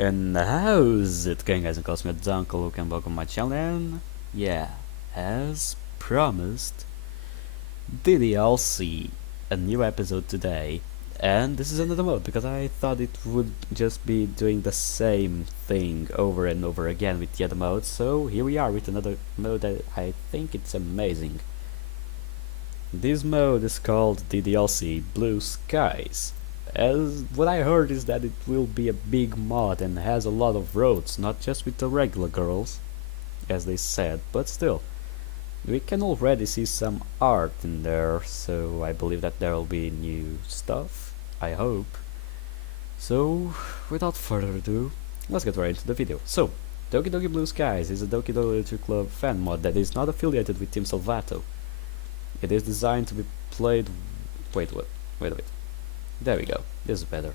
And how's it going, guys and girls? Me Uncle Luke and welcome to my channel. And yeah, as promised, DDLC, a new episode today. And this is another mode because I thought it would just be doing the same thing over and over again with the other modes. So here we are with another mode that I think it's amazing. This mode is called DDLC Blue Skies. As what I heard is that it will be a big mod and has a lot of roads, not just with the regular girls, as they said, but still. We can already see some art in there, so I believe that there will be new stuff, I hope. So, without further ado, let's get right into the video. So, Doki Doki Blue Skies is a Doki Doki Literature Club fan mod that is not affiliated with Team Salvato. It is designed to be played... Wait. There we go, this is better.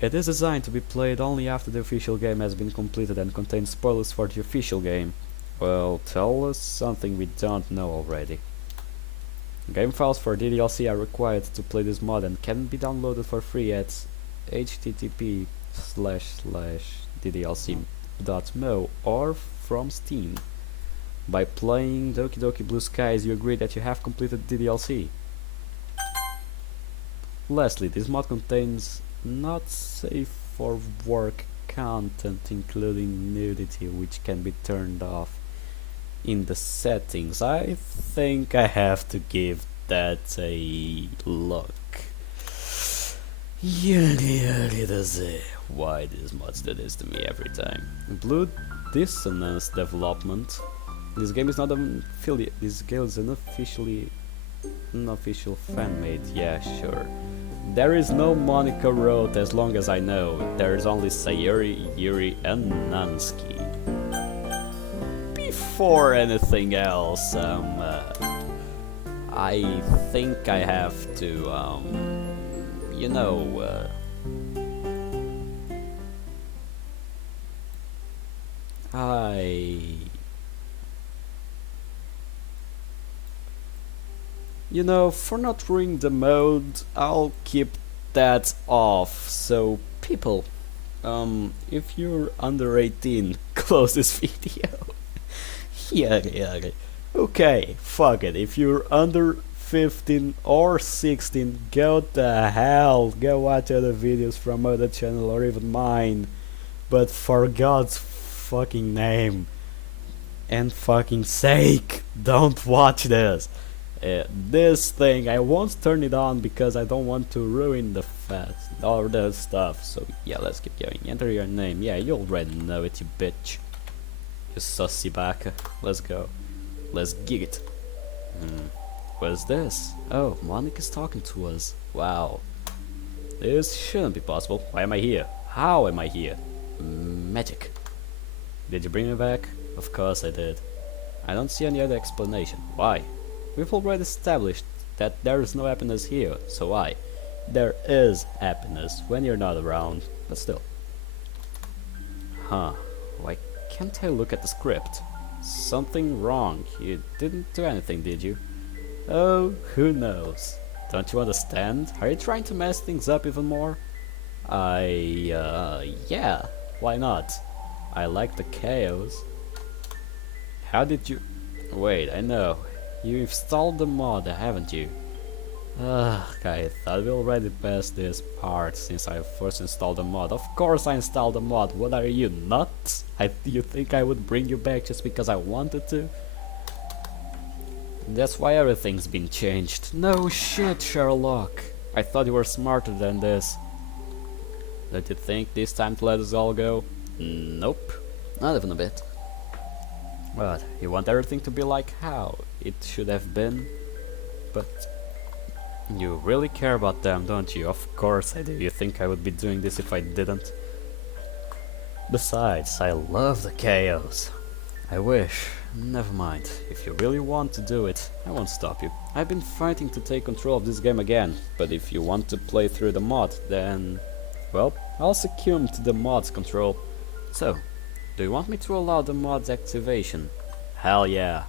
It is designed to be played only after the official game has been completed and contains spoilers for the official game. Well, tell us something we don't know already. Game files for DDLC are required to play this mod and can be downloaded for free at http://ddlc.mo or from Steam. By playing Doki Doki Blue Skies, you agree that you have completed DDLC. Lastly, this mod contains not safe for work content, including nudity, which can be turned off in the settings. I think I have to give that a look. Why these mods do this to me every time? Blue Dissonance Development. This game is not an affiliate. This game is an unofficial fan-made. Yeah, sure. There is no Monica Road as long as I know. There is only Sayuri, Yuri, and Nansky. Before anything else, I think I have to, for not ruining the mode, I'll keep that off. So, people, if you're under 18, close this video. yeah, okay, fuck it. If you're under 15 or 16, go to hell. Go watch other videos from other channel or even mine. But for God's fucking name and fucking sake, don't watch this. This thing, I won't turn it on because I don't want to ruin the all the stuff. So yeah, let's keep going. Enter your name. Yeah, you already know it, you bitch. You sussy baka. Let's go. Let's gig it. What's this? Oh, Monica's talking to us. Wow. This shouldn't be possible. Why am I here? How am I here? Magic. Did you bring me back? Of course I did. I don't see any other explanation. Why? We've already established that there is no happiness here, so why? There is happiness when you're not around, but still. Huh, why can't I look at the script? Something wrong. You didn't do anything, did you? Oh, who knows? Don't you understand? Are you trying to mess things up even more? Yeah, why not? I like the chaos. How did you... Wait, I know. You installed the mod, haven't you? I thought we already passed this part since I first installed the mod. Of course I installed the mod. What are you, nuts? You think I would bring you back just because I wanted to? That's why everything's been changed. No shit, Sherlock. I thought you were smarter than this. Don't you think this time to let us all go? Nope. Not even a bit. What? You want everything to be like how it should have been? But you really care about them, don't you? Of course I do. You think I would be doing this if I didn't? Besides, I love the chaos. I wish. Never mind. If you really want to do it, I won't stop you. I've been fighting to take control of this game again, but if you want to play through the mod, then... well, I'll succumb to the mod's control. So, do you want me to allow the mod's activation? Hell yeah.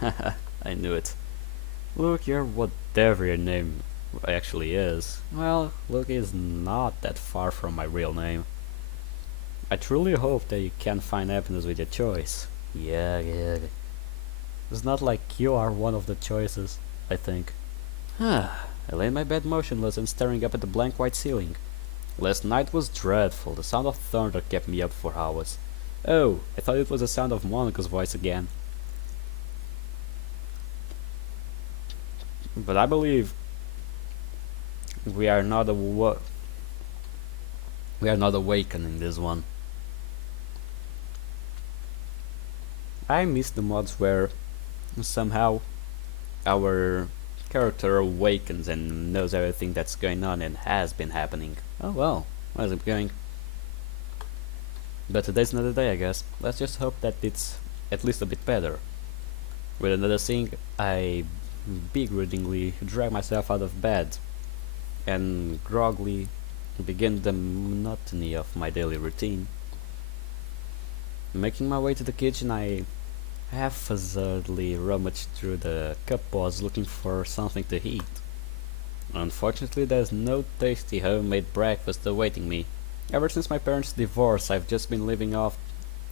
Haha, I knew it. Look, you're whatever your name actually is. Well, Luke is not that far from my real name. I truly hope that you can find happiness with your choice. Yeah, yeah. It's not like you are one of the choices, I think. I lay in my bed motionless and staring up at the blank white ceiling. Last night was dreadful. The sound of thunder kept me up for hours. Oh, I thought it was the sound of Monica's voice again. But I believe we are not awakening this one. I miss the mods where somehow our character awakens and knows everything that's going on and has been happening. Oh well, how's it going? But today's another day, I guess. Let's just hope that it's at least a bit better. With another thing, I begrudgingly drag myself out of bed and groggily begin the monotony of my daily routine. Making my way to the kitchen, I haphazardly rummaged through the cupboards looking for something to eat. Unfortunately, there's no tasty homemade breakfast awaiting me. Ever since my parents' divorce, I've just been living off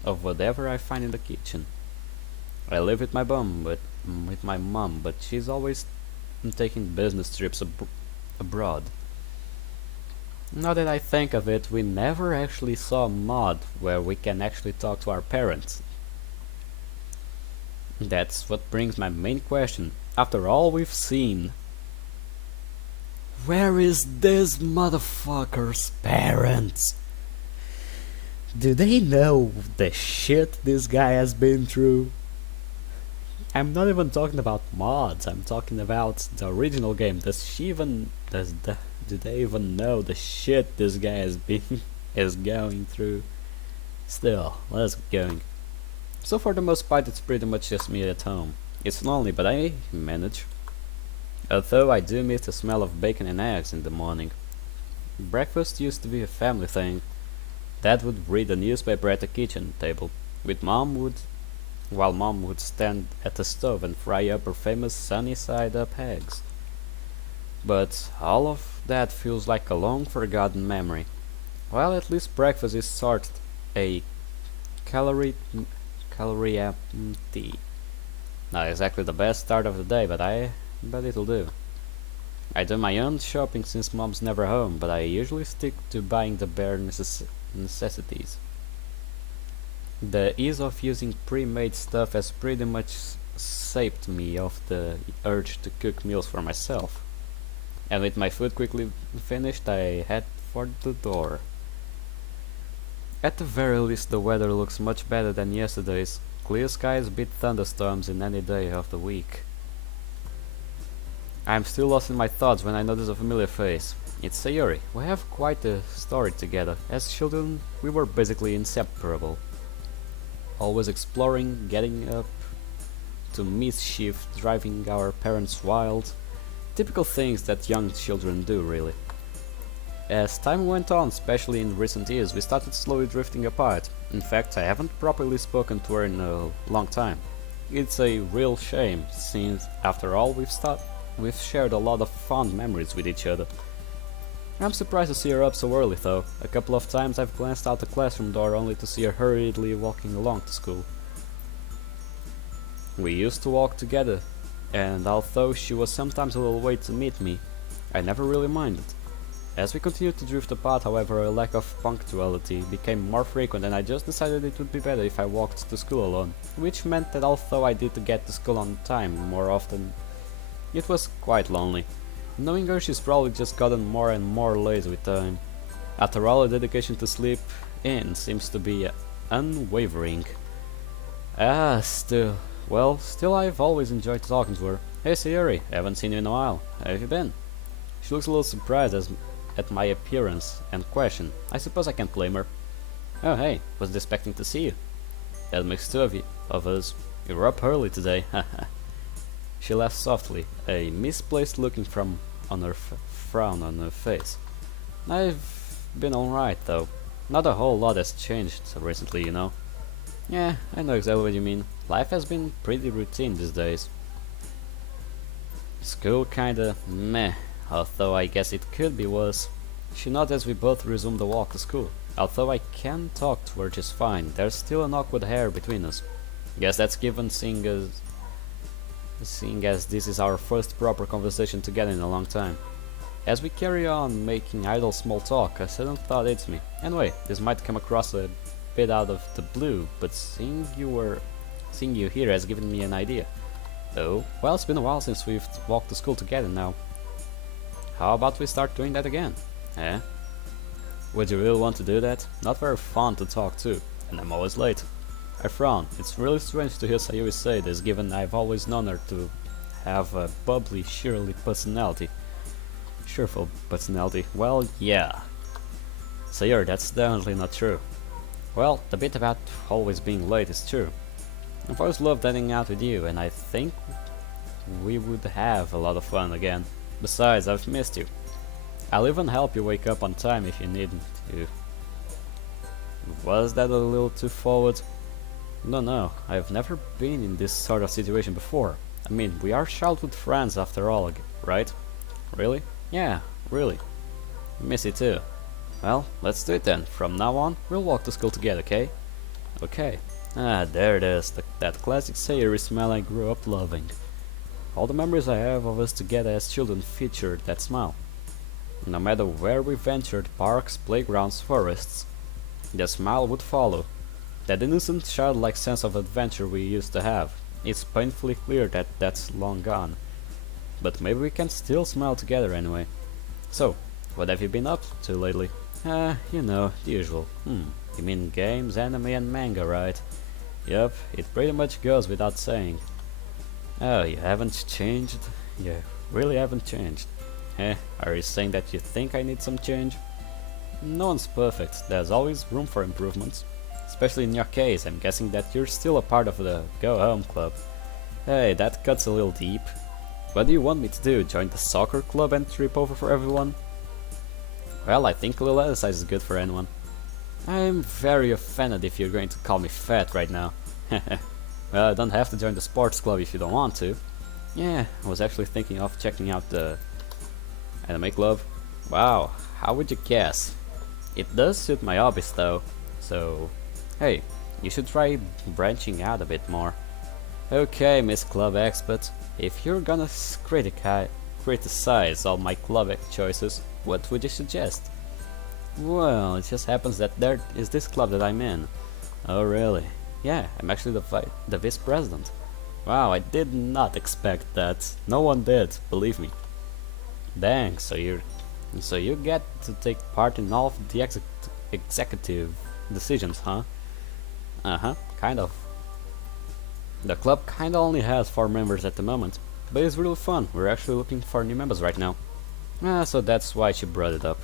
of whatever I find in the kitchen. I live with my mom, but she's always taking business trips abroad. Now that I think of it, we never actually saw a mod where we can actually talk to our parents. That's what brings my main question. After all we've seen, where is this motherfucker's parents? Do they know the shit this guy has been through? I'm not even talking about mods, I'm talking about the original game. Do they even know the shit this guy is going through? Still, let's get going. So for the most part it's pretty much just me at home. It's lonely, but I manage. Although I do miss the smell of bacon and eggs in the morning. Breakfast used to be a family thing. Dad would read a newspaper at the kitchen table, while Mom would stand at the stove and fry up her famous sunny side up eggs. But all of that feels like a long forgotten memory. Well, at least breakfast is sort a calorie empty. Not exactly the best start of the day, but it'll do. I do my own shopping since Mom's never home, but I usually stick to buying the bare necessities. The ease of using pre-made stuff has pretty much saved me of the urge to cook meals for myself. And with my food quickly finished, I head for the door. At the very least, the weather looks much better than yesterday's. Clear skies beat thunderstorms in any day of the week. I'm still lost in my thoughts when I notice a familiar face. It's Sayuri. We have quite a story together. As children, we were basically inseparable. Always exploring, getting up to mischief, driving our parents wild. Typical things that young children do, really. As time went on, especially in recent years, we started slowly drifting apart. In fact, I haven't properly spoken to her in a long time. It's a real shame, since after all we've shared a lot of fond memories with each other. I'm surprised to see her up so early though. A couple of times I've glanced out the classroom door only to see her hurriedly walking along to school. We used to walk together, and although she was sometimes a little late to meet me, I never really minded. As we continued to drift apart, however, a lack of punctuality became more frequent, and I just decided it would be better if I walked to school alone, which meant that although I did get to school on time more often, it was quite lonely. Knowing her, she's probably just gotten more and more lazy with time. After all, her dedication to sleep in seems to be unwavering. Still I've always enjoyed talking to her. Hey Sayuri, haven't seen you in a while. How have you been? She looks a little surprised at my appearance and question. I suppose I can't blame her. Oh hey, wasn't expecting to see you. That makes two of us. You were up early today, haha. She laughed softly, a misplaced looking frown on her face. I've been alright though. Not a whole lot has changed recently, you know. Yeah, I know exactly what you mean. Life has been pretty routine these days. School kinda meh, although I guess it could be worse. She nodded as we both resumed the walk to school. Although I can talk to her just fine, there's still an awkward hair between us. Guess that's given seeing as this is our first proper conversation together in a long time. As we carry on making idle small talk, a sudden thought hits me. Anyway, this might come across a bit out of the blue, but seeing you here has given me an idea. Oh, well, it's been a while since we've walked to school together now. How about we start doing that again? Eh? Would you really want to do that? Not very fun to talk to, and I'm always late. I frown. It's really strange to hear Sayuri say this, given I've always known her to have a bubbly, cheerful personality. Well, yeah. Sayuri, that's definitely not true. Well, the bit about always being late is true. I've always loved hanging out with you, and I think we would have a lot of fun again. Besides, I've missed you. I'll even help you wake up on time if you need to. Was that a little too forward? No, I've never been in this sort of situation before. I mean, we are childhood friends after all, right? Really? Yeah, really. Miss you too. Well, let's do it then. From now on, we'll walk to school together, okay? Okay. Ah, there it is, that classic Sayuri smile I grew up loving. All the memories I have of us together as children featured that smile. No matter where we ventured, parks, playgrounds, forests, the smile would follow. That innocent childlike sense of adventure we used to have. It's painfully clear that that's long gone. But maybe we can still smile together anyway. So, what have you been up to lately? You know, the usual. You mean games, anime and manga, right? Yup, it pretty much goes without saying. Oh, you haven't changed? You really haven't changed. Are you saying that you think I need some change? No one's perfect, there's always room for improvements. Especially in your case, I'm guessing that you're still a part of the Go Home Club. Hey, that cuts a little deep. What do you want me to do, join the soccer club and trip over for everyone? Well, I think a little exercise is good for anyone. I'm very offended if you're going to call me fat right now. Well, I don't have to join the sports club if you don't want to. Yeah, I was actually thinking of checking out the anime club. Wow, how would you guess? It does suit my hobbies though, so hey, you should try branching out a bit more. Okay, Miss Club Expert, if you're gonna criticize all my club choices, what would you suggest? Well, it just happens that there is this club that I'm in. Oh really? Yeah, I'm actually the vice president. Wow, I did not expect that. No one did, believe me. Dang, so you get to take part in all of the executive decisions, huh? Kind of. The club kinda only has 4 members at the moment, but it's really fun. We're actually looking for new members right now. So that's why she brought it up.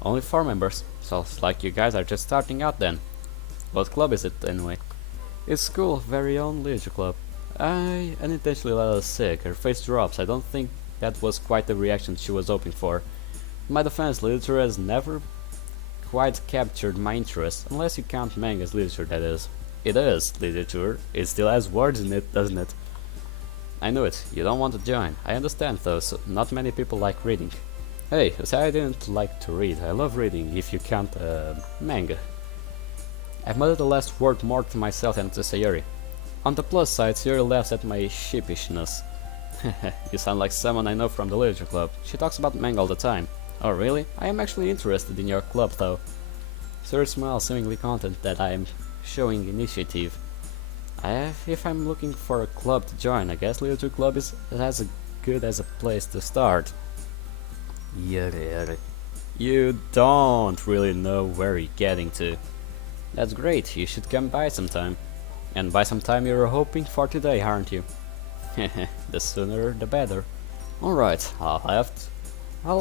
Only 4 members, sounds like you guys are just starting out then. What club is it anyway? It's school's very own leisure club. I unintentionally let her sick, her face drops. I don't think that was quite the reaction she was hoping for. In my defense, literature has never quite captured my interest, unless you count manga as literature, that is. It is literature, it still has words in it, doesn't it? I knew it, you don't want to join. I understand though, so not many people like reading. Hey, who said I didn't like to read? I love reading, if you count manga. I've muttered the last word more to myself than to Sayuri. On the plus side, Sayuri laughs at my sheepishness. You sound like someone I know from the literature club. She talks about manga all the time. Oh really? I am actually interested in your club though. Sayuri smiles, seemingly content that I am showing initiative. If I'm looking for a club to join, I guess literature club is as good as a place to start. You don't really know where you're getting to. That's great, you should come by sometime. And by some time you're hoping for today, aren't you? The sooner the better. Alright, I'll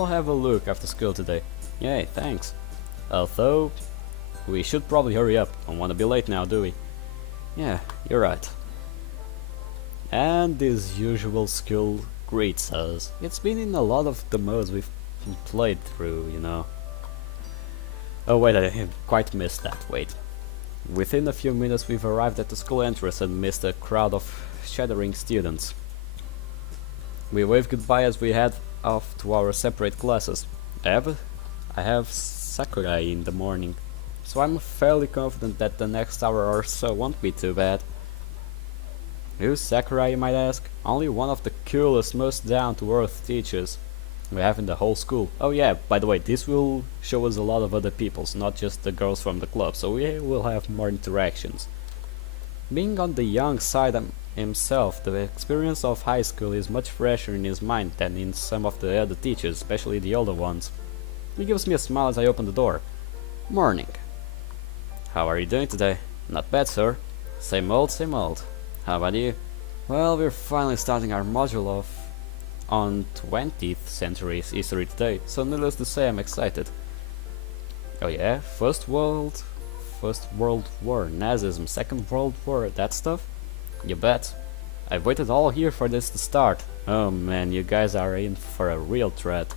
have a look after school today. Yay, thanks. Although, we should probably hurry up. Don't want to be late now, do we? Yeah, you're right. And this usual school greets us. It's been in a lot of the modes we've played through, you know. Oh wait, I quite missed that, wait. Within a few minutes we've arrived at the school entrance and missed a crowd of shuddering students. We wave goodbye as we head off to our separate classes. I have Sakurai in the morning. so I'm fairly confident that the next hour or so won't be too bad. Who's Sakurai, you might ask? Only one of the coolest, most down-to-earth teachers we have in the whole school. Oh yeah, by the way, this will show us a lot of other peoples, not just the girls from the club, so we will have more interactions. Being on the young side himself, the experience of high school is much fresher in his mind than in some of the other teachers, especially the older ones. He gives me a smile as I open the door. Morning. How are you doing today? Not bad, sir. Same old, same old. How about you? Well, we're finally starting our module of on 20th century history today, so needless to say I'm excited. Oh yeah, First World War, Nazism, Second World War, that stuff? You bet. I've waited all year for this to start. Oh man, you guys are in for a real threat.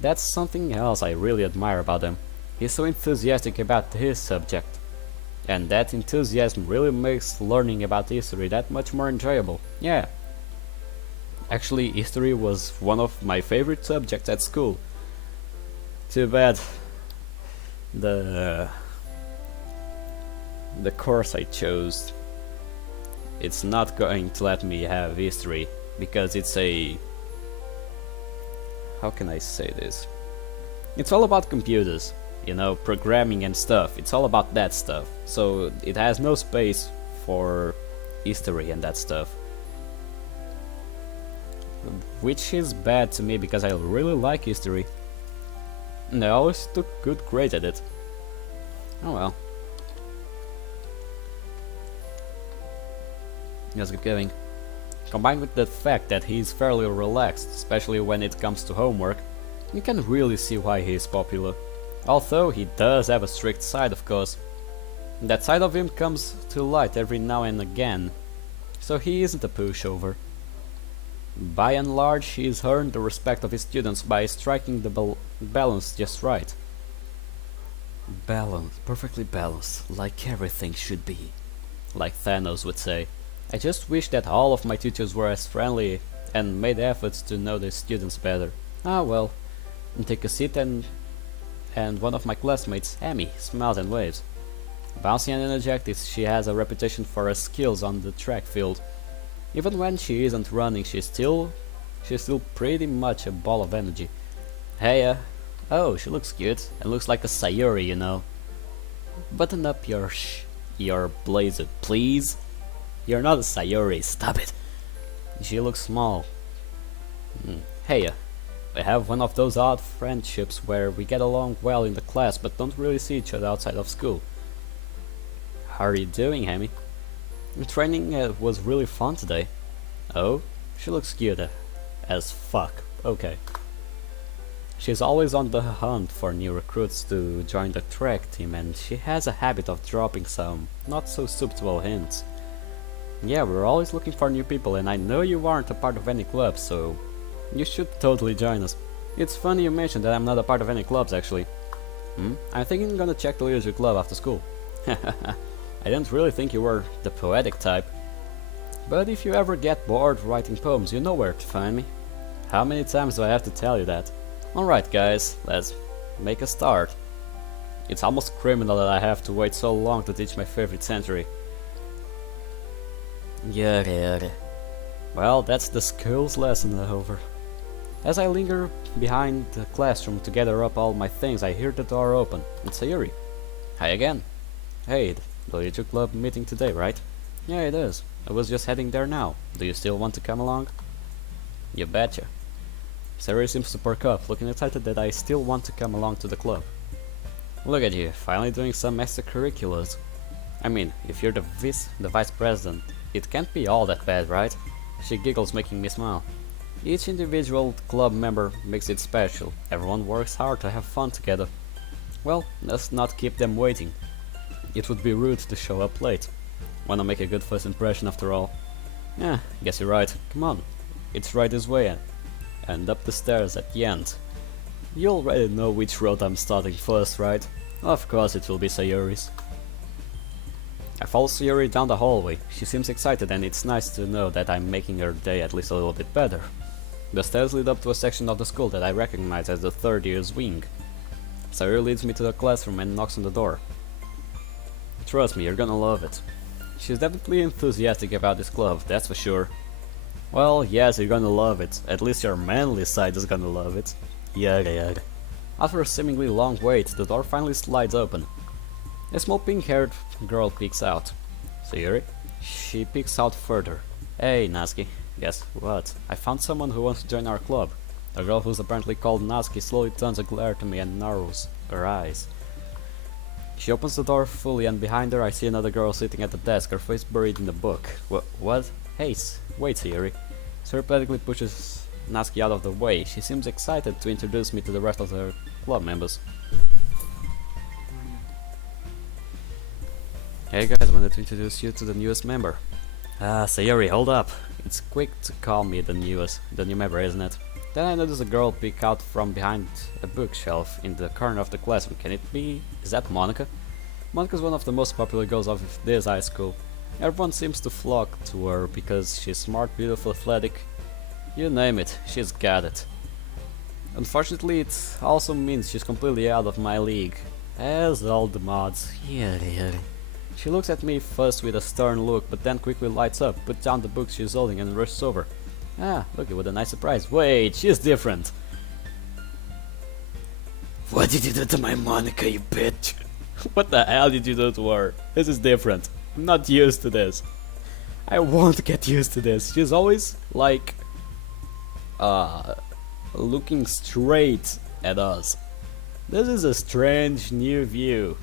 That's something else I really admire about him. He's so enthusiastic about his subject. And that enthusiasm really makes learning about history that much more enjoyable. Yeah. Actually, history was one of my favorite subjects at school. Too bad the course I chose, it's not going to let me have history because it's a, how can I say this? It's all about computers, you know, programming and stuff. It's all about that stuff. So it has no space for history and that stuff. Which is bad to me because I really like history. And I always took good grades at it. Oh well. Let's keep going. Combined with the fact that he's fairly relaxed, especially when it comes to homework, you can really see why he is popular. Although he does have a strict side, of course. That side of him comes to light every now and again, so he isn't a pushover. By and large, he's earned the respect of his students by striking the balance just right. Balanced, perfectly balanced, like everything should be. Like Thanos would say. I just wish that all of my teachers were as friendly and made efforts to know their students better. Ah well, and take a seat and one of my classmates, Amy, smiles and waves. Bouncy and energetic, she has a reputation for her skills on the track field. Even when she isn't running, she's still pretty much a ball of energy. Hey, oh, she looks cute and looks like a Sayuri, you know. Button up your blazer, please. You're not a Sayuri, stop it. She looks small. Hey, we have one of those odd friendships where we get along well in the class but don't really see each other outside of school. How are you doing, Amy? The training was really fun today. Oh, she looks cute as fuck. Okay. She's always on the hunt for new recruits to join the track team, and she has a habit of dropping some not so subtle hints. Yeah, we're always looking for new people, and I know you aren't a part of any club, so you should totally join us. It's funny you mentioned that I'm not a part of any clubs, actually. I'm thinking I'm gonna check the leadership club after school. I didn't really think you were the poetic type. But if you ever get bored writing poems, you know where to find me. How many times do I have to tell you that? Alright guys, let's make a start. It's almost criminal that I have to wait so long to teach my favorite century. Yeah. Well, that's the skills lesson over. As I linger behind the classroom to gather up all my things, I hear the door open. It's Sayuri. Hi again. Hey, the leadership club meeting today, right? Yeah, it is. I was just heading there now. Do you still want to come along? You betcha. Sayuri seems to perk up, looking excited that I still want to come along to the club. Look at you, finally doing some extracurriculars. I mean, if you're the vice president, it can't be all that bad, right? She giggles, making me smile. Each individual club member makes it special. Everyone works hard to have fun together. Well, let's not keep them waiting. It would be rude to show up late. Wanna make a good first impression after all. Yeah, guess you're right. Come on. It's right this way and up the stairs at the end. You already know which road I'm starting first, right? Of course it will be Sayuri's. I follow Sayuri down the hallway. She seems excited and it's nice to know that I'm making her day at least a little bit better. The stairs lead up to a section of the school that I recognize as the third year's wing. Sayuri leads me to the classroom and knocks on the door. Trust me, you're gonna love it. She's definitely enthusiastic about this club, that's for sure. Well, yes, you're gonna love it. At least your manly side is gonna love it. Yada yada. After a seemingly long wait, the door finally slides open. A small pink-haired girl peeks out. Sayuri? She peeks out further. Hey, Natsuki. Guess what? I found someone who wants to join our club. The girl who's apparently called Natsuki slowly turns a glare to me and narrows her eyes. She opens the door fully, and behind her I see another girl sitting at the desk, her face buried in the book. What? Hey, wait, Sayuri. Sayuri practically pushes Natsuki out of the way. She seems excited to introduce me to the rest of her club members. Hey guys, wanted to introduce you to the newest member. Sayuri, hold up. It's quick to call me the new member, isn't it? Then I notice a girl peek out from behind a bookshelf in the corner of the classroom. Can it be? Is that Monica? Monica's one of the most popular girls of this high school. Everyone seems to flock to her because she's smart, beautiful, athletic. You name it, she's got it. Unfortunately, it also means she's completely out of my league. As all the mods. She looks at me first with a stern look, but then quickly lights up, puts down the book she's holding and rushes over. Ah, look, what a nice surprise. Wait, she's different. What did you do to my Monica, you bitch? What the hell did you do to her? This is different. I'm not used to this. I won't get used to this. She's always like looking straight at us. This is a strange new view.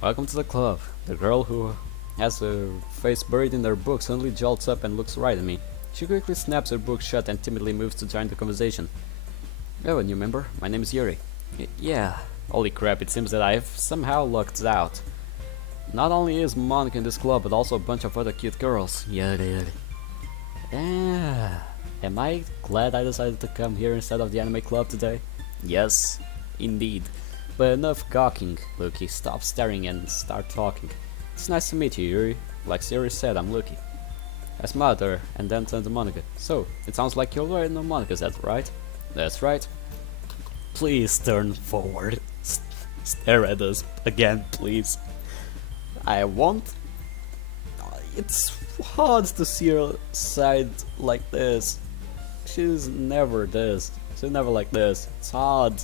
Welcome to the club. The girl who has her face buried in her book suddenly jolts up and looks right at me. She quickly snaps her book shut and timidly moves to join the conversation. Oh, a new member? My name is Yuri. Yeah. Holy crap, it seems that I've somehow lucked out. Not only is Monica in this club, but also a bunch of other cute girls. Yada. Am I glad I decided to come here instead of the anime club today? Yes, indeed. But enough gawking, Luki. Stop staring and start talking. It's nice to meet you, Yuri. Like Siri said, I'm Luki. I smiled at her and then turned to Monica. So, it sounds like you already know Monica, is that right? That's right. Please turn forward. Stare at us again, please. I won't. It's hard to see her side like this. She's never this. She's never like this. It's hard.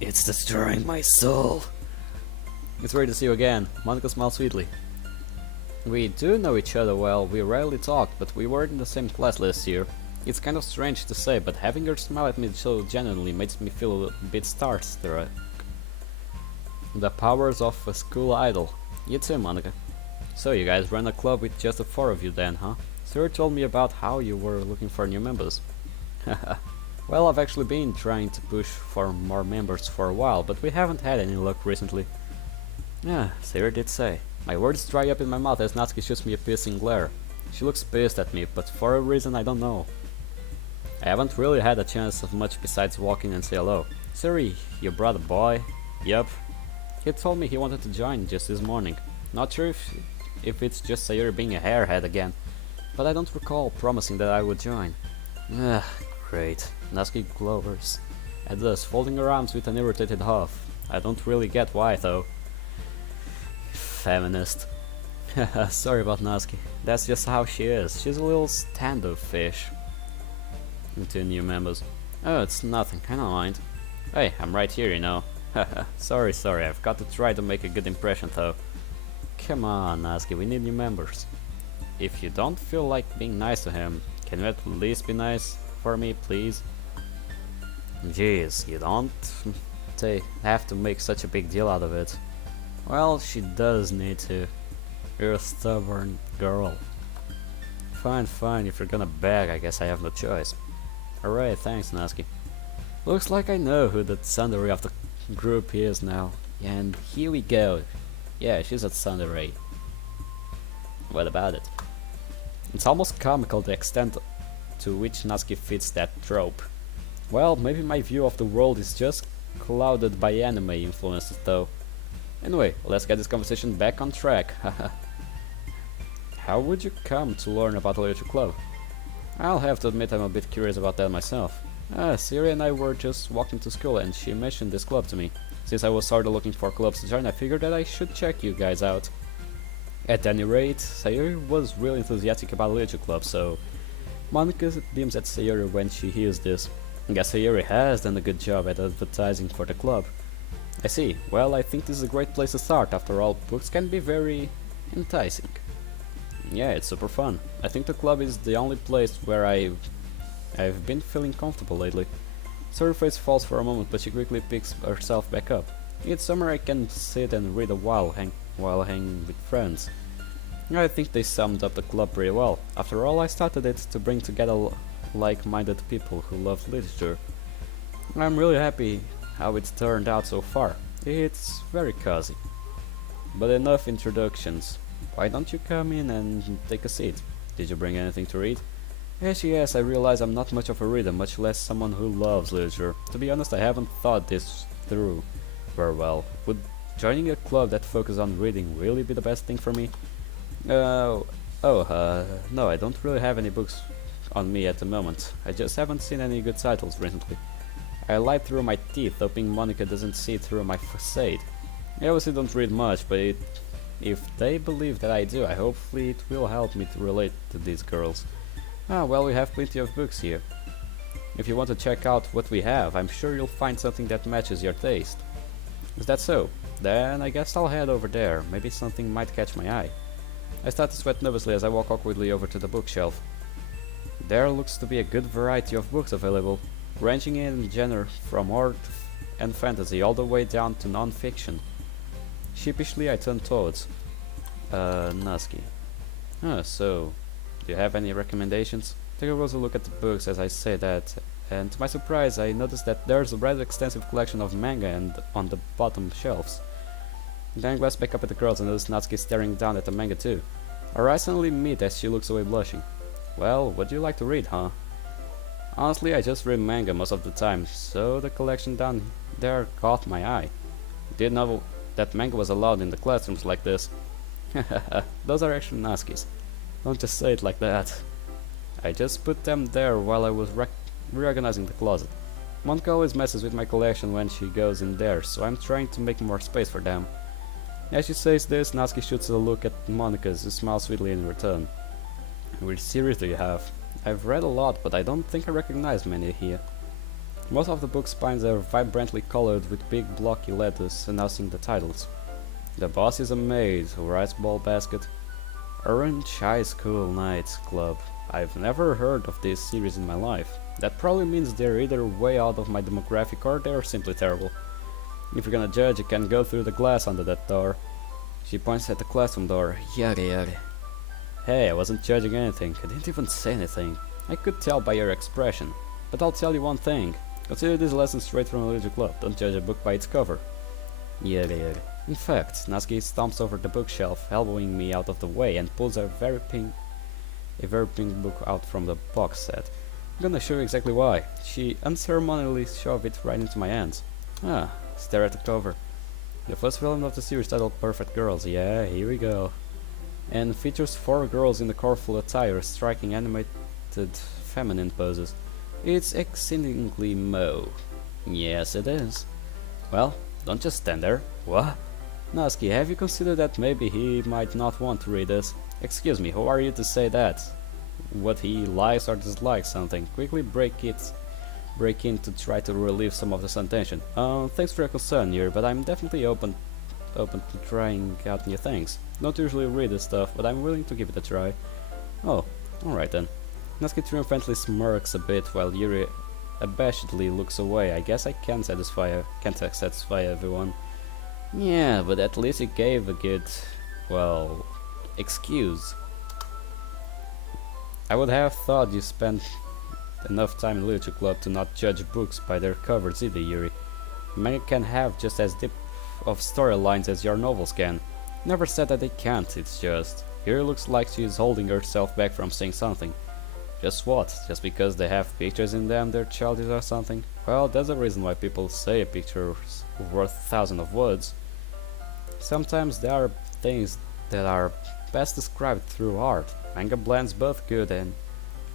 It's destroying my soul. It's great to see you again. Monica smiles sweetly. We do know each other well. We rarely talk, but we were in the same class last year. It's kind of strange to say, but having her smile at me so genuinely makes me feel a bit starstruck. The powers of a school idol. You too, Monica. So you guys run a club with just the four of you then, huh? Sir told me about how you were looking for new members. Well, I've actually been trying to push for more members for a while, but we haven't had any luck recently. Yeah, Sarah did say. My words dry up in my mouth as Natsuki shoots me a piercing glare. She looks pissed at me, but for a reason I don't know. I haven't really had a chance of much besides walk in and say hello. Siri, you brought a boy? Yup. He told me he wanted to join just this morning. Not sure if it's just Sayuri being a hairhead again, but I don't recall promising that I would join. Ugh, great. Natsuki glowers at us, folding her arms with an irritated huff. I don't really get why though. Feminist. Sorry about Natsuki. That's just how she is. She's a little standoffish. To new members. Oh, it's nothing. I don't mind. Hey, I'm right here, you know. Sorry, I've got to try to make a good impression though. Come on, Natsuki, we need new members. If you don't feel like being nice to him, can you at least be nice for me, please? Jeez, you don't have to make such a big deal out of it. Well, she does need to. You're a stubborn girl. Fine, if you're gonna beg, I guess I have no choice. Alright, thanks, Natsuki. Looks like I know who the tsundere of the group is now. And here we go. Yeah, she's a tsundere. What about it? It's almost comical the extent to which Natsuki fits that trope. Well, maybe my view of the world is just clouded by anime influences though. Anyway, let's get this conversation back on track. How would you come to learn about the literature club? I'll have to admit I'm a bit curious about that myself. Siri and I were just walking to school and she mentioned this club to me. Since I was sort of looking for clubs to join, I figured that I should check you guys out. At any rate, Sayuri was really enthusiastic about literature club, so Monica beams at Sayuri when she hears this. I guess Sayuri has done a good job at advertising for the club. I see. Well, I think this is a great place to start. After all, books can be very enticing. Yeah, it's super fun. I think the club is the only place where I've been feeling comfortable lately. Sayuri's face falls for a moment, but she quickly picks herself back up. It's somewhere I can sit and read a while hanging with friends. I think they summed up the club pretty well. After all, I started it to bring together like-minded people who love literature. I'm really happy how it's turned out so far. It's very cozy. But enough introductions. Why don't you come in and take a seat? Did you bring anything to read? Yes, I realize I'm not much of a reader, much less someone who loves literature. To be honest, I haven't thought this through very well. Would joining a club that focuses on reading really be the best thing for me? No, I don't really have any books on me at the moment. I just haven't seen any good titles recently. I lied through my teeth, hoping Monica doesn't see through my facade. I obviously don't read much, but if they believe that I do, hopefully it will help me to relate to these girls. Well, we have plenty of books here. If you want to check out what we have, I'm sure you'll find something that matches your taste. Is that so? Then I guess I'll head over there. Maybe something might catch my eye. I start to sweat nervously as I walk awkwardly over to the bookshelf. There looks to be a good variety of books available, ranging in genre from horror and fantasy all the way down to non-fiction. Sheepishly I turn towards Nusky. So, do you have any recommendations? Take a closer look at the books as I say that, and to my surprise I notice that there's a rather extensive collection of manga on the bottom shelves. Then I glance back up at the girls and notice Natsuki staring down at the manga too. Our eyes suddenly meet as she looks away blushing. Well, what do you like to read, huh? Honestly, I just read manga most of the time, so the collection down there caught my eye. Didn't know that manga was allowed in the classrooms like this. Those are actually Natsuki's. Don't just say it like that. I just put them there while I was reorganizing the closet. Monica always messes with my collection when she goes in there, so I'm trying to make more space for them. As she says this, Natsuki shoots a look at Monica's, who smiles sweetly in return. Which series do you have? I've read a lot, but I don't think I recognize many here. Most of the book spines are vibrantly colored with big blocky letters announcing the titles. The Boss is a Maid, a Rice Ball Basket, Orange High School Night Club. I've never heard of this series in my life. That probably means they're either way out of my demographic or they're simply terrible. If you're gonna judge, you can go through the glass under that door. She points at the classroom door. Yada yada. Hey, I wasn't judging anything. I didn't even say anything. I could tell by your expression. But I'll tell you one thing. Consider this lesson straight from a literature club. Don't judge a book by its cover. Yada yada. In fact, Natsuki stomps over the bookshelf, elbowing me out of the way, and pulls a very pink book out from the box set. I'm gonna show you exactly why. She unceremoniously shoved it right into my hands. Stare at the cover. The first film of the series titled Perfect Girls. Yeah, here we go. And features 4 girls in the colorful attire, striking animated feminine poses. It's exceedingly Mo. Yes, it is. Well, don't just stand there. What? Natsuki, have you considered that maybe he might not want to read this? Excuse me, who are you to say that? What he likes or dislikes something? Quickly break in to try to relieve some of the sun tension. Thanks for your concern, Yuri, but I'm definitely open to trying out new things. Don't usually read this stuff, but I'm willing to give it a try. Oh, alright then. Natsuki triumphantly smirks a bit while Yuri abashedly looks away. I guess I can't satisfy everyone. Yeah, but at least he gave a good, well, excuse. I would have thought you spent enough time in literature club to not judge books by their covers either, Yuri. Manga can have just as deep of storylines as your novels can. Never said that they can't, it's just... Yuri looks like she's holding herself back from saying something. Just what? Just because they have pictures in them they're childish or something? Well, that's the reason why people say a picture's worth 1,000 of words. Sometimes there are things that are best described through art. Manga blends both good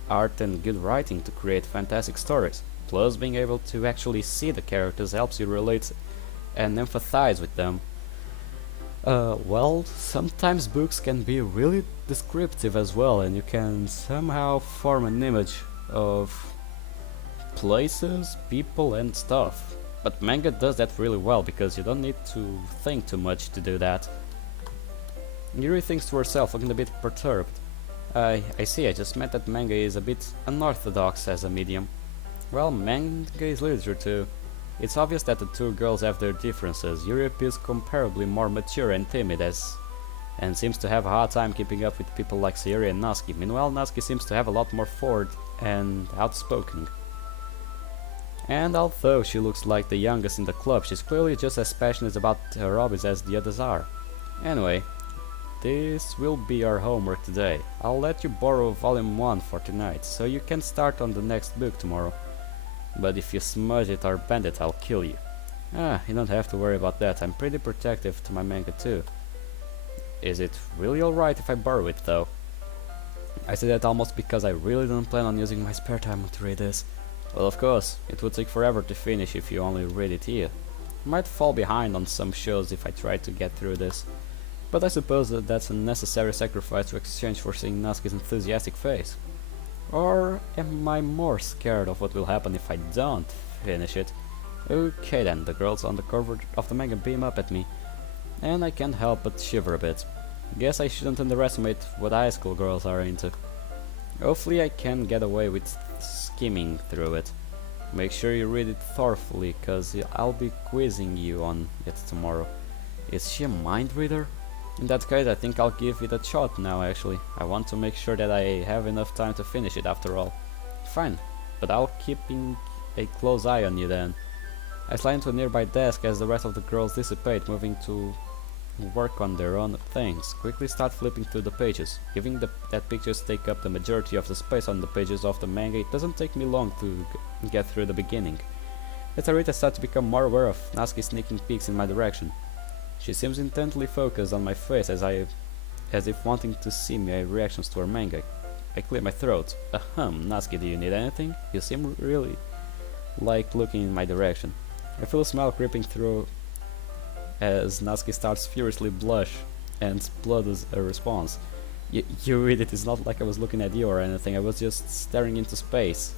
art and good writing to create fantastic stories. Plus, being able to actually see the characters helps you relate and empathize with them. Well, sometimes books can be really descriptive as well, and you can somehow form an image of places, people, and stuff. But manga does that really well because you don't need to think too much to do that. Yuri thinks to herself, looking a bit perturbed. I see, I just meant that manga is a bit unorthodox as a medium. Well, manga is literature too. It's obvious that the two girls have their differences. Yuri appears comparably more mature and timid and seems to have a hard time keeping up with people like Sayuri and Natsuki. Meanwhile, Natsuki seems to have a lot more forward and outspoken. And although she looks like the youngest in the club, she's clearly just as passionate about her hobbies as the others are. Anyway, this will be our homework today. I'll let you borrow volume 1 for tonight, so you can start on the next book tomorrow. But if you smudge it or bend it, I'll kill you. You don't have to worry about that. I'm pretty protective to my manga too. Is it really alright if I borrow it though? I say that almost because I really don't plan on using my spare time to read this. Well, of course, it would take forever to finish if you only read it here. I might fall behind on some shows if I try to get through this. But I suppose that that's a necessary sacrifice to exchange for seeing Natsuki's enthusiastic face. Or am I more scared of what will happen if I don't finish it? Okay then, the girls on the cover of the manga beam up at me, and I can't help but shiver a bit. Guess I shouldn't underestimate what high school girls are into. Hopefully I can get away with skimming through it. Make sure you read it thoroughly, cause I'll be quizzing you on it tomorrow. Is she a mind reader? In that case, I think I'll give it a shot now actually. I want to make sure that I have enough time to finish it after all. Fine, but I'll keeping a close eye on you then. I slide into a nearby desk as the rest of the girls dissipate, moving to work on their own things. Quickly start flipping through the pages. Given that pictures take up the majority of the space on the pages of the manga, it doesn't take me long to get through the beginning. As I read, I start to become more aware of Natsuki sneaking peeks in my direction. She seems intently focused on my face as if wanting to see my reactions to her manga. I clear my throat. Natsuki, do you need anything? You seem really like looking in my direction. I feel a smile creeping through as Natsuki starts furiously blush and splutters a response. You read it, it's not like I was looking at you or anything, I was just staring into space.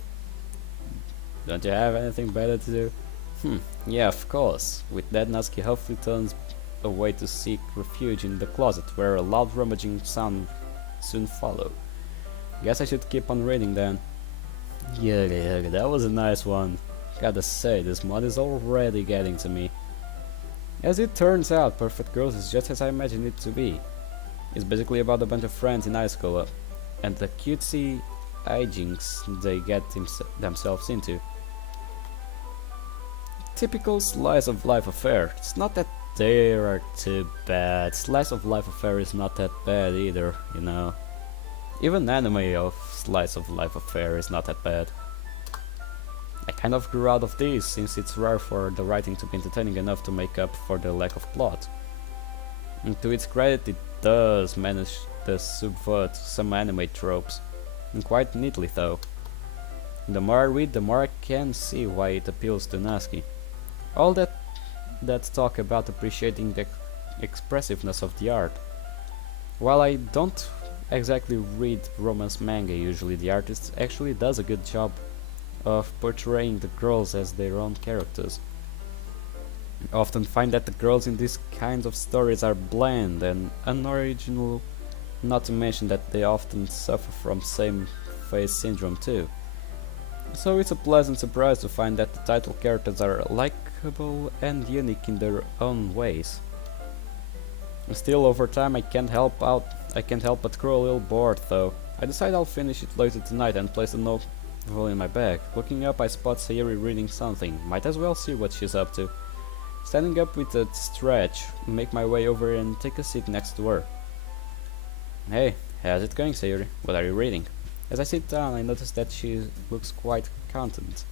Don't you have anything better to do? Yeah, of course. With that, Natsuki hopefully turns away to seek refuge in the closet, where a loud rummaging sound soon follow. Guess I should keep on reading then. Yeah, that was a nice one. Gotta say, this mod is already getting to me. As it turns out, Perfect Girls is just as I imagined it to be. It's basically about a bunch of friends in high school and the cutesy hijinks they get themselves into. Typical slice of life affair. It's not that they are too bad. Slice of life affair is not that bad either, you know. Even anime of slice of life affair is not that bad. I kind of grew out of these since it's rare for the writing to be entertaining enough to make up for the lack of plot. And to its credit, it does manage to subvert some anime tropes, and quite neatly though. The more I read, the more I can see why it appeals to Natsuki. All that talk about appreciating the expressiveness of the art. While I don't exactly read romance manga usually, the artist actually does a good job of portraying the girls as their own characters. I often find that the girls in these kinds of stories are bland and unoriginal, not to mention that they often suffer from same face syndrome too. So it's a pleasant surprise to find that the title characters are likable and unique in their own ways. Still, over time I can't help but grow a little bored though. I decide I'll finish it later tonight and place the novel in my bag. Looking up, I spot Sayuri reading something. Might as well see what she's up to. Standing up with a stretch, make my way over and take a seat next to her. Hey, how's it going, Sayuri? What are you reading? As I sit down, I notice that she looks quite content.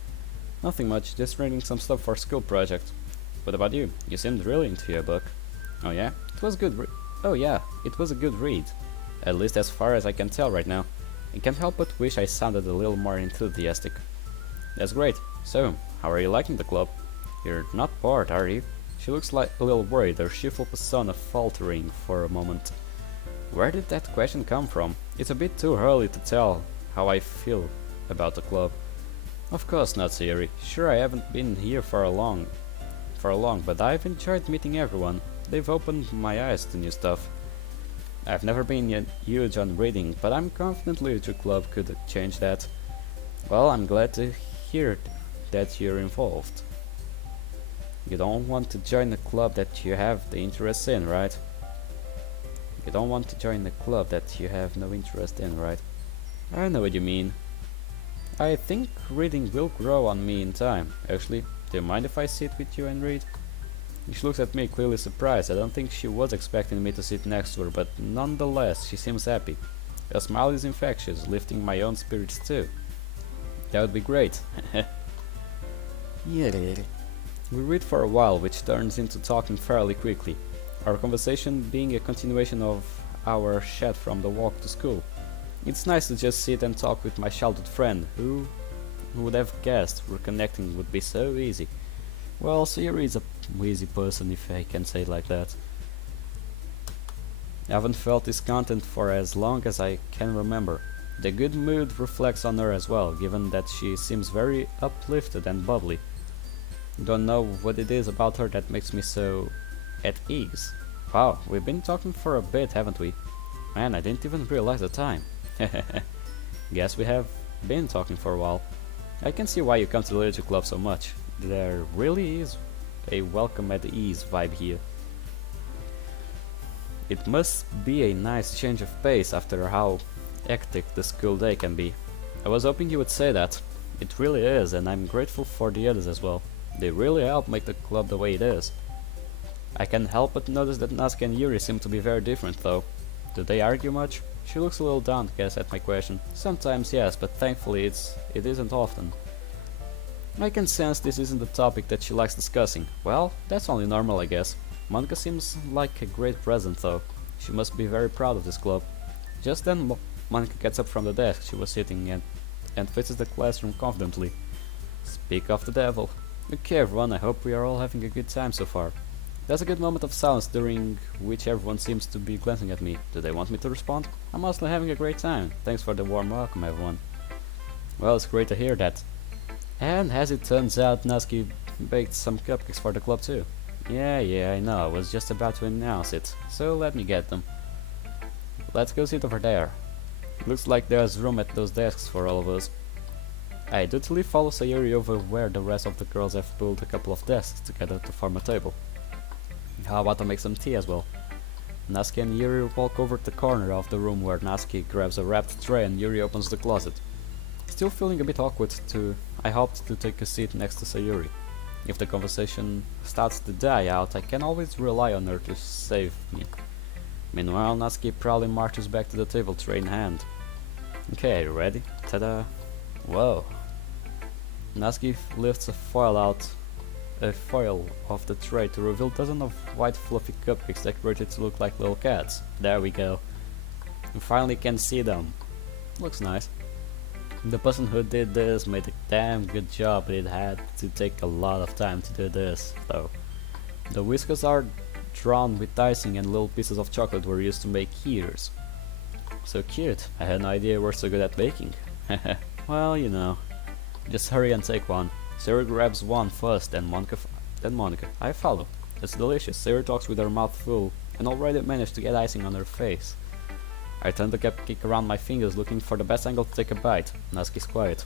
Nothing much, just reading some stuff for a school project. What about you? You seemed really into your book. Oh yeah? It was good. It was a good read. At least as far as I can tell right now. I can't help but wish I sounded a little more enthusiastic. That's great. So, how are you liking the club? You're not bored, are you? She looks like a little worried, her cheerful persona faltering for a moment. Where did that question come from? It's a bit too early to tell how I feel about the club. Of course not, Sayuri. Sure, I haven't been here for long, but I've enjoyed meeting everyone. They've opened my eyes to new stuff. I've never been huge on reading, but I'm confident literature club could change that. Well, I'm glad to hear that you're involved. You don't want to join a club that you have the interest in, right? You don't want to join a club that you have no interest in, right? I know what you mean. I think reading will grow on me in time. Actually, do you mind if I sit with you and read? She looks at me clearly surprised. I don't think she was expecting me to sit next to her, but nonetheless, she seems happy. Her smile is infectious, lifting my own spirits too. That would be great. We read for a while, which turns into talking fairly quickly, our conversation being a continuation of our chat from the walk to school. It's nice to just sit and talk with my childhood friend, who would have guessed reconnecting would be so easy. Well, Sayuri is a easy person, if I can say it like that. I haven't felt this content for as long as I can remember. The good mood reflects on her as well, given that she seems very uplifted and bubbly. Don't know what it is about her that makes me so at ease. Wow, we've been talking for a bit, haven't we? Man, I didn't even realize the time. Guess we have been talking for a while. I can see why you come to the literature club so much. There really is a welcome at ease vibe here. It must be a nice change of pace after how hectic the school day can be. I was hoping you would say that. It really is, and I'm grateful for the others as well. They really help make the club the way it is. I can't help but notice that Natsuki and Yuri seem to be very different though. Do they argue much? She looks a little downcast at my question. Sometimes yes, but thankfully it isn't often. I can sense this isn't the topic that she likes discussing. Well, that's only normal, I guess. Monica seems like a great present though. She must be very proud of this club. Just then Monica gets up from the desk she was sitting at and faces the classroom confidently. Speak of the devil. Okay everyone, I hope we are all having a good time so far. There's a good moment of silence during which everyone seems to be glancing at me. Do they want me to respond? I'm mostly having a great time. Thanks for the warm welcome everyone. Well, it's great to hear that. And as it turns out, Natsuki baked some cupcakes for the club too. Yeah, I know, I was just about to announce it, so let me get them. Let's go sit over there. Looks like there's room at those desks for all of us. I dutifully follow Sayuri over where the rest of the girls have pulled a couple of desks together to form a table. How about I make some tea as well? Natsuki and Yuri walk over to the corner of the room where Natsuki grabs a wrapped tray and Yuri opens the closet. Still feeling a bit awkward I opted to take a seat next to Sayuri. If the conversation starts to die out, I can always rely on her to save me. Meanwhile, Natsuki proudly marches back to the table, tray in hand. Okay, you ready? Ta-da! Whoa! Natsuki lifts a foil off the tray to reveal dozens of white fluffy cupcakes decorated to look like little cats. There we go. You finally can see them. Looks nice. The person who did this made a damn good job, but it had to take a lot of time to do this, though. The whiskers are drawn with icing and little pieces of chocolate were used to make heaters. So cute, I had no idea you were so good at baking. Well, you know. Just hurry and take one. Sarah grabs one first, then Monica. I follow. It's delicious. Sarah talks with her mouth full and already managed to get icing on her face. I turn the cupcake around my fingers looking for the best angle to take a bite. Natsuki's quiet.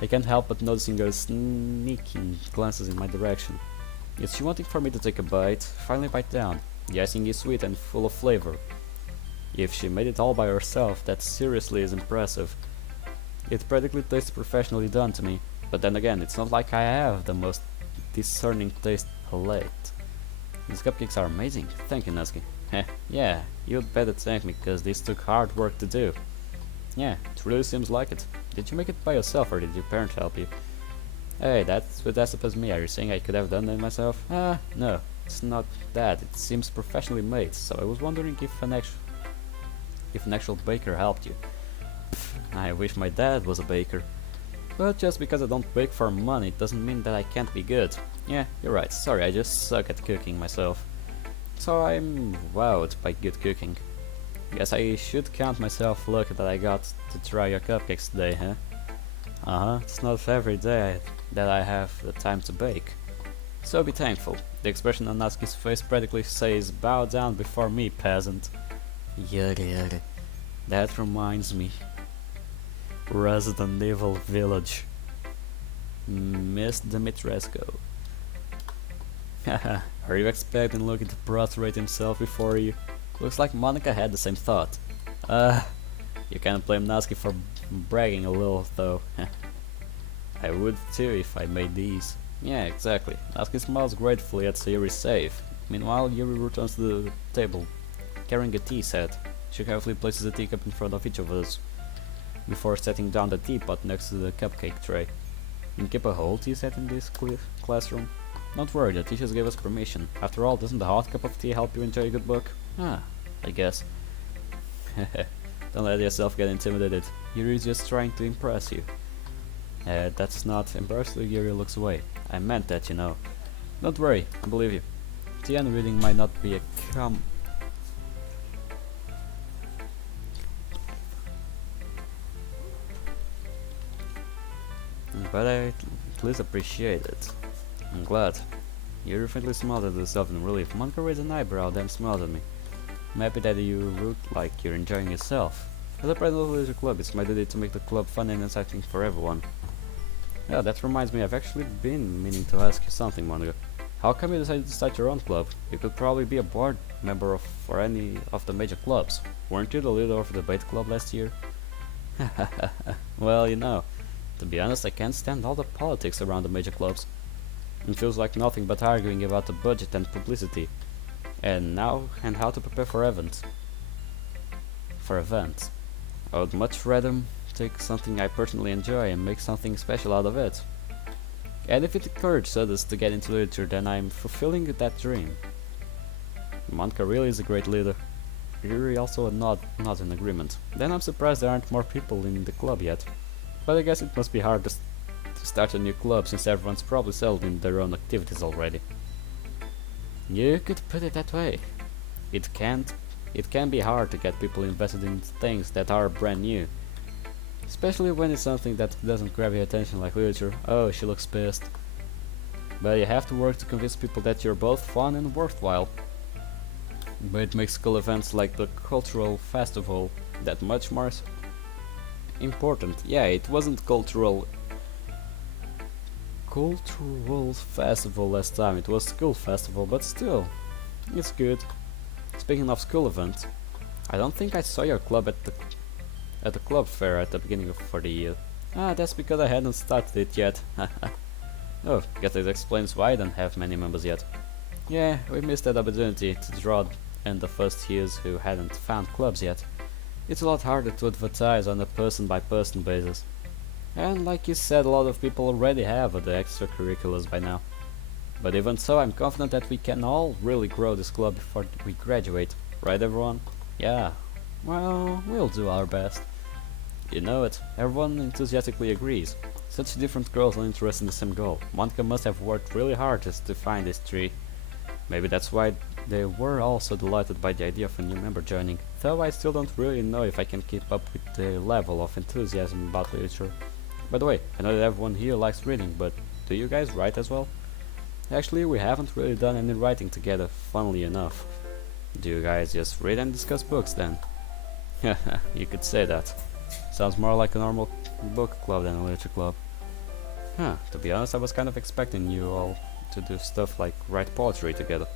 I can't help but noticing her sneaking glances in my direction. Is she wanting for me to take a bite? Finally bite down. The icing is sweet and full of flavor. If she made it all by herself, that seriously is impressive. It practically tastes professionally done to me, but then again, it's not like I have the most discerning taste palate. These cupcakes are amazing. Thank you, Natsuki. Yeah, you'd better thank me, cause this took hard work to do. Yeah, it really seems like it. Did you make it by yourself or did your parents help you? Hey, that's what suppose me. Are you saying I could have done it myself? No, it's not that. It seems professionally made, so I was wondering if an actual baker helped you. Pfft, I wish my dad was a baker. But just because I don't bake for money doesn't mean that I can't be good. Yeah, you're right, sorry, I just suck at cooking myself. So I'm wowed by good cooking. Guess I should count myself lucky that I got to try your cupcakes today, huh? It's not every day that I have the time to bake. So be thankful. The expression on Natsuki's face practically says, bow down before me, peasant. Yada yada. That reminds me. Resident Evil Village. Miss Dimitrescu. Haha, are you expecting Loki to prostrate himself before you? Looks like Monica had the same thought. You can't blame Natsuki for bragging a little though. I would too if I made these. Yeah, exactly. Natsuki smiles gratefully at Sayuri's safe. Meanwhile, Yuri returns to the table, carrying a tea set. She carefully places a teacup in front of each of us, before setting down the teapot next to the cupcake tray. You can keep a whole tea set in this classroom? Don't worry, the teachers gave us permission. After all, doesn't a hot cup of tea help you enjoy a good book? I guess. Don't let yourself get intimidated. Yuri is just trying to impress you. That's not embarrassingly. Yuri looks away. I meant that, you know. Don't worry, I believe you. Tea and reading might not be a but I at least appreciate it. I'm glad. Yuri faintly smiled at herself in relief. Monica raised an eyebrow, then smiled at me. I'm happy that you look like you're enjoying yourself. As a president of the leisure club, it's my duty to make the club fun and exciting for everyone. Yeah, that reminds me, I've actually been meaning to ask you something, Monica. How come you decided to start your own club? You could probably be a board member for any of the major clubs. Weren't you the leader of the debate club last year? Well, you know, to be honest, I can't stand all the politics around the major clubs. It feels like nothing but arguing about the budget and publicity. And how to prepare for events. I would much rather take something I personally enjoy and make something special out of it. And if it encourages others to get into literature, then I'm fulfilling that dream. Monica really is a great leader. Yuri also nods in agreement. Then I'm surprised there aren't more people in the club yet. But I guess it must be hard to start a new club since everyone's probably settled in their own activities already. You could put it that way. It can be hard to get people invested in things that are brand new. Especially when it's something that doesn't grab your attention like literature. Oh, she looks pissed. But you have to work to convince people that you're both fun and worthwhile. But it makes school events like the cultural festival that much more important. Yeah, it wasn't cultural festival last time, it was school festival, but still, it's good. Speaking of school events, I don't think I saw your club at the club fair at the beginning for the year. That's because I hadn't started it yet. Oh, guess that explains why I don't have many members yet. Yeah, we missed that opportunity to draw in the first years who hadn't found clubs yet. It's a lot harder to advertise on a person-by-person basis. And like you said, a lot of people already have the extracurriculars by now. But even so, I'm confident that we can all really grow this club before we graduate. Right, everyone? Yeah. Well, we'll do our best. You know it, everyone enthusiastically agrees. Such different girls are interested in the same goal. Monica must have worked really hard just to find this tree. Maybe that's why they were also delighted by the idea of a new member joining, though I still don't really know if I can keep up with the level of enthusiasm about literature. By the way, I know that everyone here likes reading, but do you guys write as well? Actually, we haven't really done any writing together, funnily enough. Do you guys just read and discuss books then? You could say that. Sounds more like a normal book club than a literature club. To be honest, I was kind of expecting you all to do stuff like write poetry together.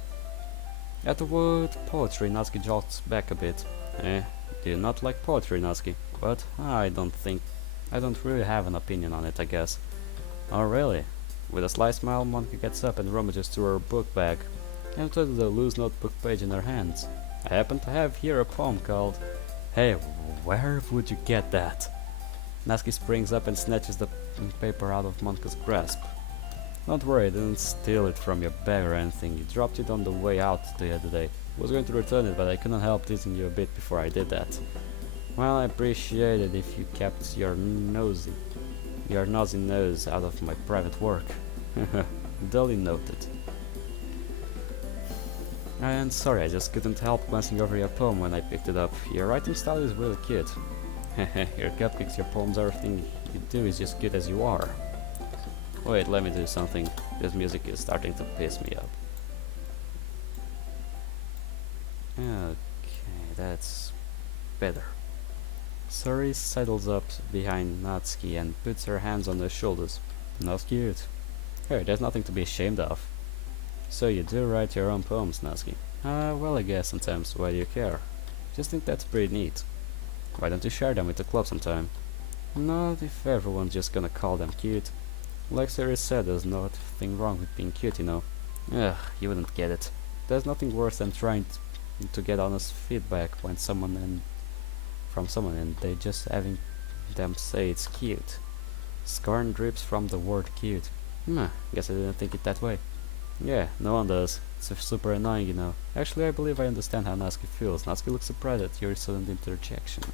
At the word poetry, Natsuki jogs back a bit. Do you not like poetry, Natsuki? But I don't really have an opinion on it, I guess. Oh really? With a sly smile, Monica gets up and rummages through her book bag and touches a loose notebook page in her hands. I happen to have here a poem called Hey, where would you get that? Natsuki springs up and snatches the paper out of Monica's grasp. Don't worry, I didn't steal it from your bag or anything. You dropped it on the way out the other day. I was going to return it, but I couldn't help teasing you a bit before I did that. Well, I appreciate it if you kept your nosy your nosy nose out of my private work. Duly noted. And sorry, I just couldn't help glancing over your poem when I picked it up. Your writing style is really cute. Your cupcakes, your poems, everything you do is just good as you are. Wait, let me do something. This music is starting to piss me off. Okay, that's better. Suri sidles up behind Natsuki and puts her hands on her shoulders. Not cute. Hey, there's nothing to be ashamed of. So you do write your own poems, Natsuki? Well, I guess sometimes. Why do you care? Just think that's pretty neat. Why don't you share them with the club sometime? Not if everyone's just gonna call them cute. Like Siri said, there's nothing wrong with being cute, you know. Ugh, you wouldn't get it. There's nothing worse than trying to get honest feedback when from someone and they just having them say it's cute. Scorn drips from the word cute. Guess I didn't think it that way. Yeah, no one does. It's super annoying, you know. Actually, I believe I understand how Natsuki feels. Natsuki looks surprised at your sudden interjection.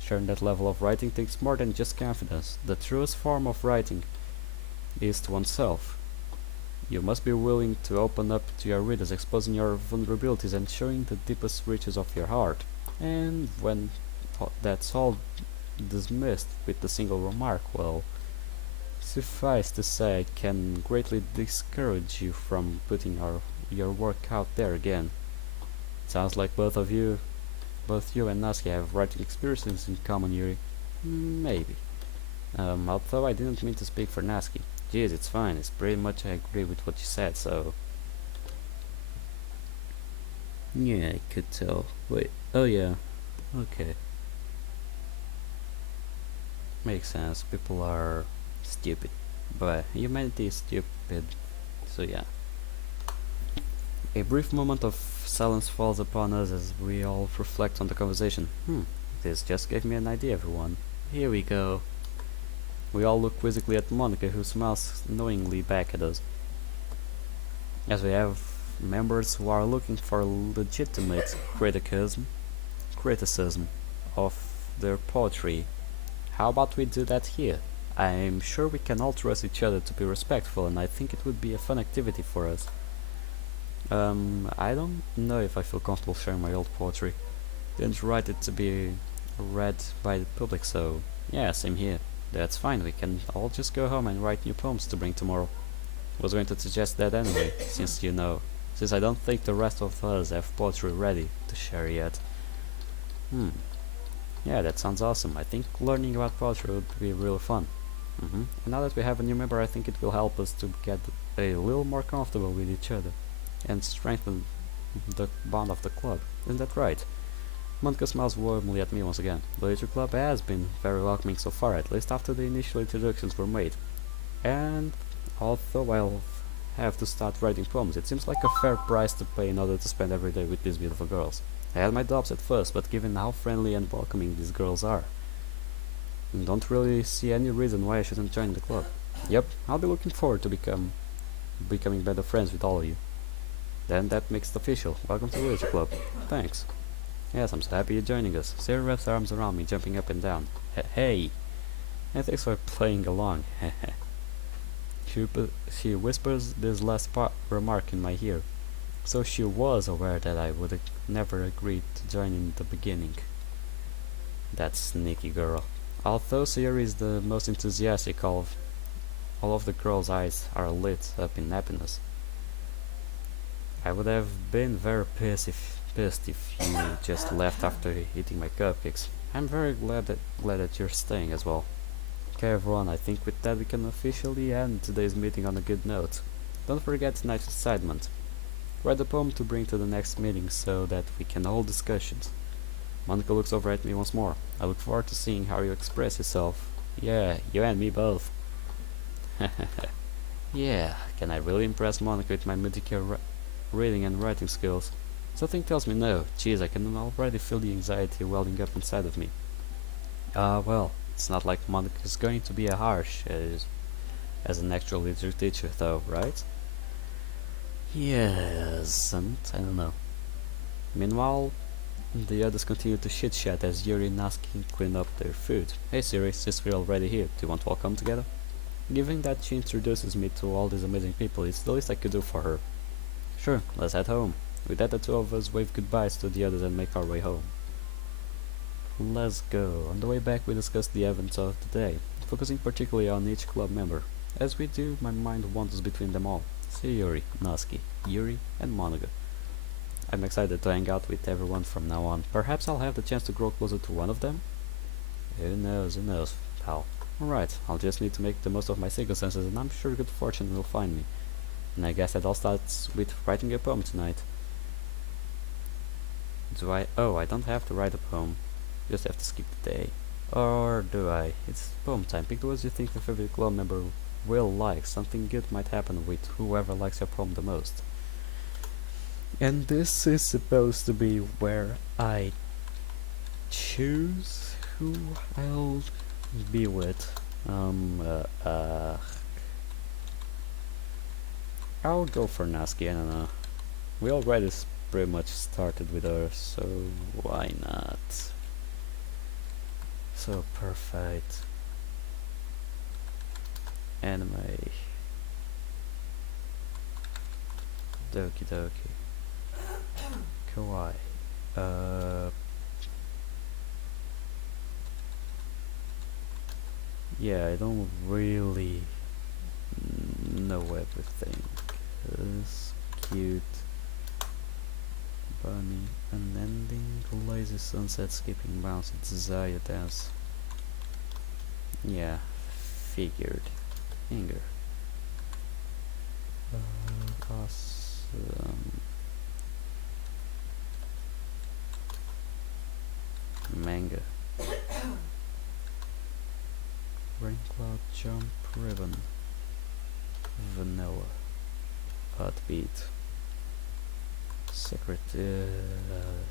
Sharing that level of writing takes more than just confidence. The truest form of writing is to oneself. You must be willing to open up to your readers, exposing your vulnerabilities and showing the deepest reaches of your heart. And when that's all dismissed with a single remark, well, suffice to say, it can greatly discourage you from putting your work out there again. Sounds like both you and Natsuki have writing experiences in common, Yuri. Maybe. Although I didn't mean to speak for Natsuki. Jeez, it's fine. It's pretty much I agree with what you said, so... Yeah, I could tell. Wait, oh yeah. Okay. Makes sense. People are stupid. But humanity is stupid. So yeah. A brief moment of silence falls upon us as we all reflect on the conversation. This just gave me an idea, everyone. Here we go. We all look quizzically at Monica, who smiles knowingly back at us. As we have members who are looking for legitimate criticism of their poetry. How about we do that here? I'm sure we can all trust each other to be respectful, and I think it would be a fun activity for us. I don't know if I feel comfortable sharing my old poetry. Didn't write it to be read by the public, so yeah, same here. That's fine, we can all just go home and write new poems to bring tomorrow. Was going to suggest that anyway, since I don't think the rest of us have poetry ready to share yet. Yeah, that sounds awesome. I think learning about poetry would be really fun. And now that we have a new member, I think it will help us to get a little more comfortable with each other and strengthen the bond of the club. Isn't that right? Monica smiles warmly at me once again. The literature club has been very welcoming so far, at least after the initial introductions were made. And although I'll have to start writing poems, it seems like a fair price to pay in order to spend every day with these beautiful girls. I had my doubts at first, but given how friendly and welcoming these girls are, I don't really see any reason why I shouldn't join the club. Yep, I'll be looking forward to becoming better friends with all of you. Then that makes it official. Welcome to the literature club. Thanks. Yes, I'm so happy you're joining us. Sarah wraps her arms around me, jumping up and down. Hey! And thanks for playing along. She whispers this last remark in my ear. So she was aware that I would never agreed to join in the beginning. That sneaky girl. Although Sayuri is the most enthusiastic, all of the girls' eyes are lit up in happiness. I would have been very pissed if you just left after eating my cupcakes. I'm very glad that you're staying as well. Okay everyone, I think with that we can officially end today's meeting on a good note. Don't forget tonight's assignment. Write a poem to bring to the next meeting so that we can hold discussions. Monica looks over at me once more. I look forward to seeing how you express yourself. Yeah, you and me both. Yeah, can I really impress Monica with my mediocre reading and writing skills? Something tells me no. Jeez, I can already feel the anxiety welling up inside of me. Well, it's not like Monica's going to be as harsh as an actual literature teacher, though, right? Yes, and I don't know. Meanwhile, The others continue to chit-chat as Yuri and Natsuki clean up their food. Hey Siri, since we're already here, do you want to all come together? Given that she introduces me to all these amazing people, it's the least I could do for her. Sure, let's head home. With that, the two of us wave goodbyes to the others and make our way home. Let's go. On the way back, we discuss the events of the day, focusing particularly on each club member. As we do, my mind wanders between them all. Sayori, Natsuki, Yuri, and Monaga. I'm excited to hang out with everyone from now on. Perhaps I'll have the chance to grow closer to one of them? Who knows, pal. Alright, I'll just need to make the most of my circumstances and I'm sure good fortune will find me. And I guess that all starts with writing a poem tonight. Oh, I don't have to write a poem. Just have to skip the day. Or do I? It's poem time. Pick the words you think your favorite club member will like. Something good might happen with whoever likes your poem the most. And this is supposed to be where I choose who I'll be with. I'll go for Natsuki. I don't know. We already pretty much started with her, so why not? So perfect. Anime. Doki doki. Kawaii. Yeah, I don't really know everything. It's cute. Bunny, unending, lazy sunset, skipping bounce, desire dance. Yeah, figured. Anger. Awesome. Manga. Rain cloud jump ribbon. Vanilla. Heartbeat. Secret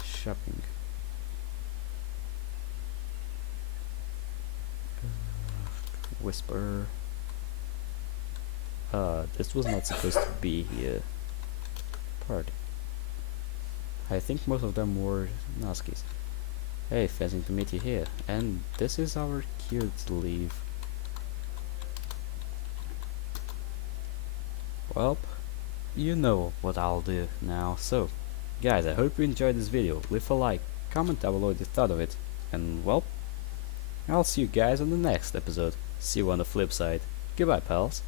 shopping. Whisper. This was not supposed to be here. Party. I think most of them were Natsuki's. Hey, fancy to meet you here. And this is our cue to leave. Well, you know what I'll do now. So, guys, I hope you enjoyed this video. Leave a like, comment down below what you thought of it. And, well, I'll see you guys on the next episode. See you on the flip side. Goodbye, pals.